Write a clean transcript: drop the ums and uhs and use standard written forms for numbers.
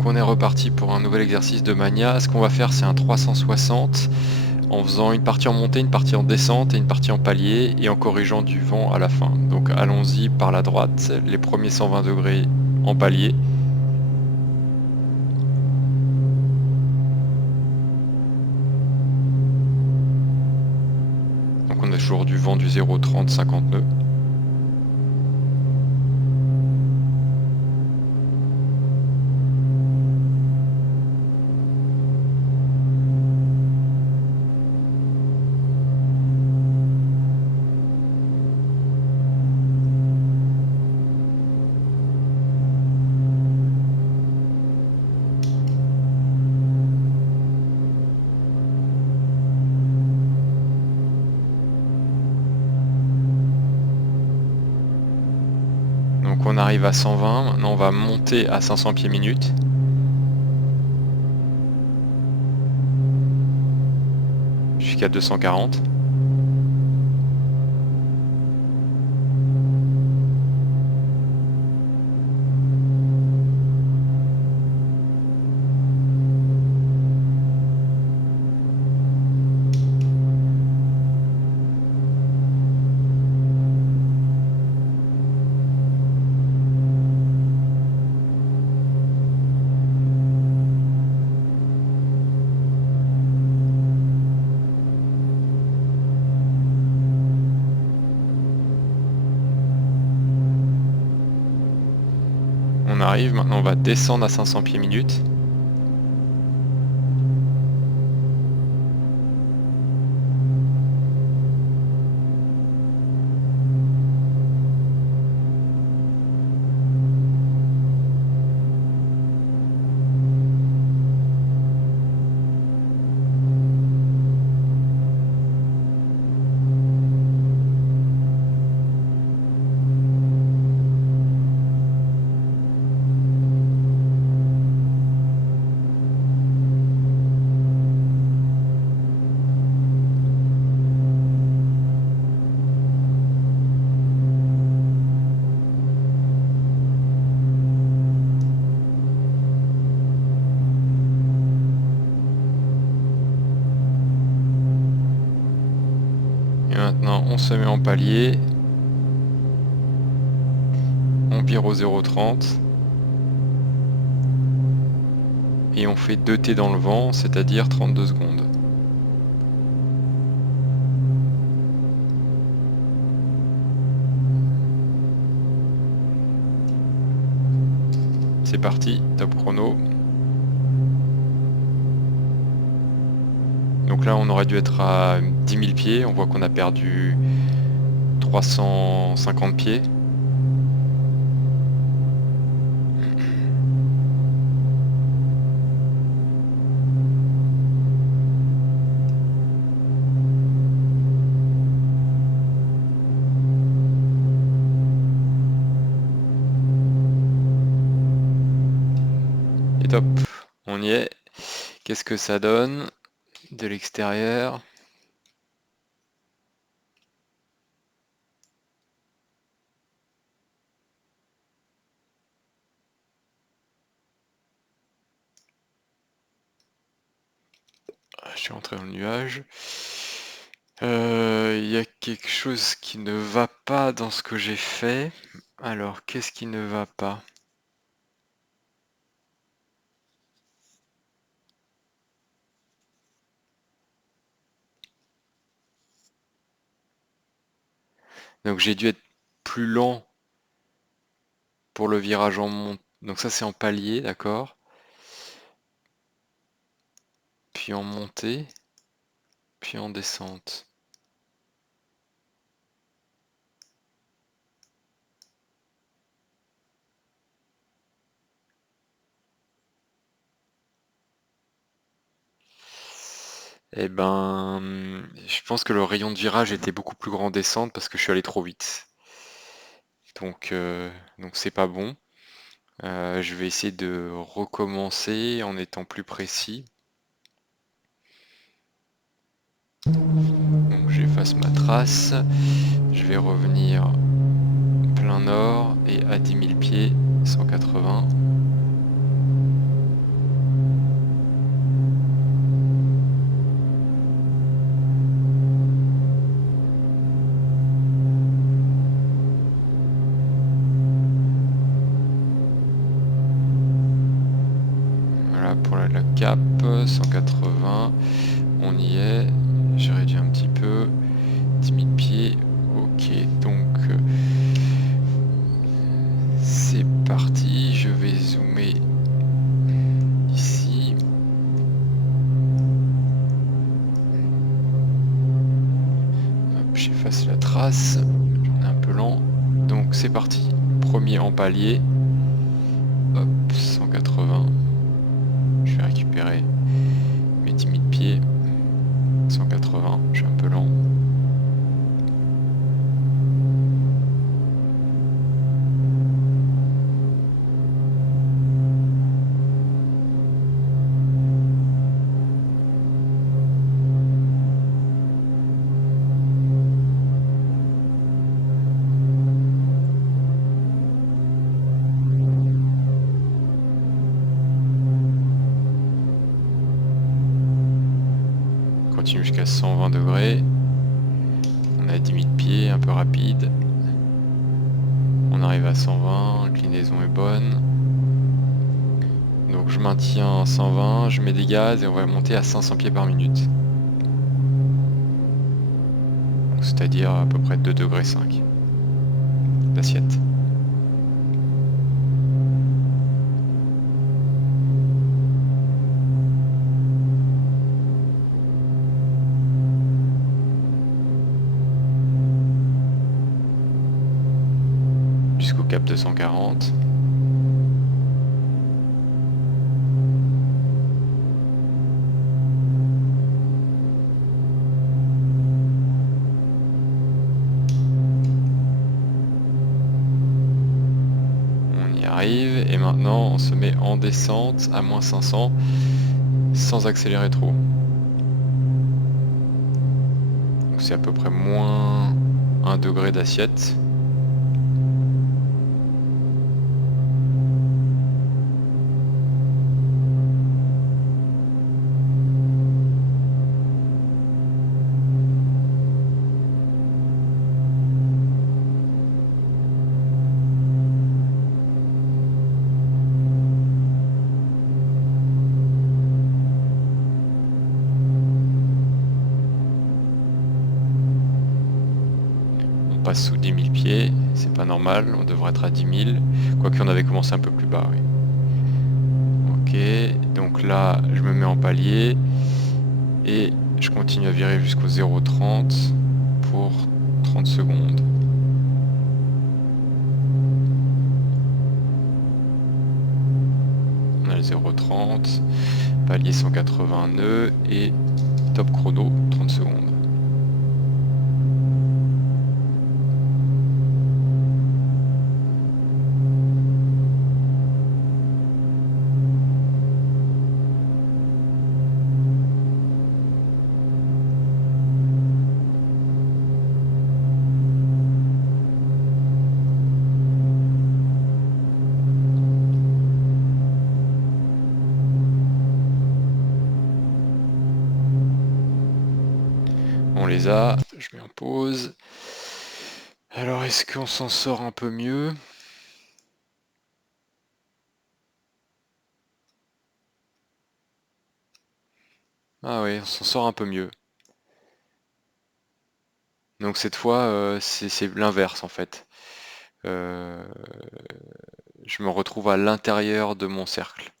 Donc on est reparti pour un nouvel exercice de Mania. Ce qu'on va faire, c'est un 360 en faisant une partie en montée, une partie en descente et une partie en palier et en corrigeant du vent à la fin. Donc allons-y par la droite, les premiers 120 degrés en palier. Donc on a toujours du vent du 0,30, 50 nœuds. Donc on arrive à 120, maintenant on va monter à 500 pieds minute. Jusqu'à 240. On arrive, maintenant on va descendre à 500 pieds minute. Et maintenant on se met en palier. On vire au 0,30. Et on fait 2T dans le vent, c'est-à-dire 32 secondes. C'est parti, top chrono. Donc là on aurait dû être à 10 000 pieds, on voit qu'on a perdu 350 pieds. Et top, on y est. Qu'est-ce que ça donne de l'extérieur? Je suis rentré dans le nuage. Il y a quelque chose qui ne va pas dans ce que j'ai fait. Alors, qu'est-ce qui ne va pas? Donc j'ai dû être plus lent pour le virage en montée. Donc ça c'est en palier, d'accord. Puis en montée, puis en descente. Eh ben, je pense que le rayon de virage était beaucoup plus grand en descente parce que je suis allé trop vite. Donc c'est pas bon. Je vais essayer de recommencer en étant plus précis. Donc j'efface ma trace. Je vais revenir plein nord et à 10 000 pieds, 180. le cap, 180, on y est, j'ai réduit un petit peu, 10 000 pieds, ok, donc c'est parti, je vais zoomer ici. Hop, j'efface la trace, j'en ai un peu lent, donc c'est parti, premier en palier, hop, 180, je vais récupérer mes 10 000 pieds, 180, je suis un peu lent. Continue jusqu'à 120 degrés. On a 10 000 pieds, un peu rapide. On arrive à 120, l'inclinaison est bonne. Donc je maintiens 120, je mets des gaz et on va monter à 500 pieds par minute. C'est-à-dire à peu près 2,5 degrés d'assiette. Jusqu'au cap 240. On y arrive et maintenant on se met en descente à moins 500 sans accélérer trop. Donc c'est à peu près moins 1 degré d'assiette. Passe sous 10 000 pieds, c'est pas normal, on devrait être à 10 000, quoique on avait commencé un peu plus bas, oui. Ok, donc là je me mets en palier et je continue à virer jusqu'au 0,30 pour 30 secondes. On a le 0,30, palier 180 nœuds et top chrono 30 secondes. On les a, je mets en pause. Alors est-ce qu'on s'en sort un peu mieux? Ah oui, on s'en sort un peu mieux. Donc cette fois, c'est l'inverse en fait. Je me retrouve à l'intérieur de mon cercle.